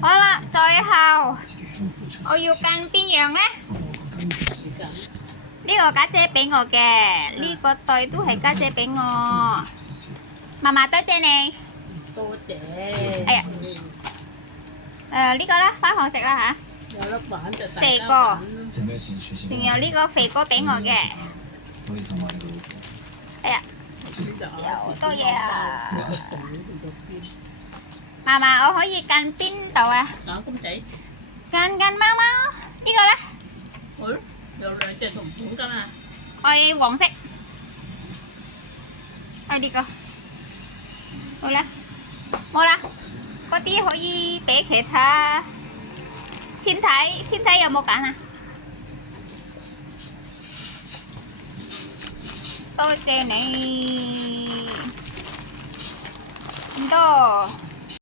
好啦，最後我要揀邊樣呢？呢個家姐俾我嘅，呢個袋都係家姐俾我。嫲嫲多謝你。多謝。哎呀，呢個啦，返學食啦嚇。有粒玩就大四個，仲有呢個肥哥俾我嘅。哎呀，有好多嘢啊！嫲嫲，我可以揀邊度啊？揀公仔。揀貓貓，呢個咧？好咯，有兩隻同款㗎嘛。我要黃色。我呢個。好啦，冇啦，嗰啲可以俾其他。先睇有冇揀啊？多謝你，唔多。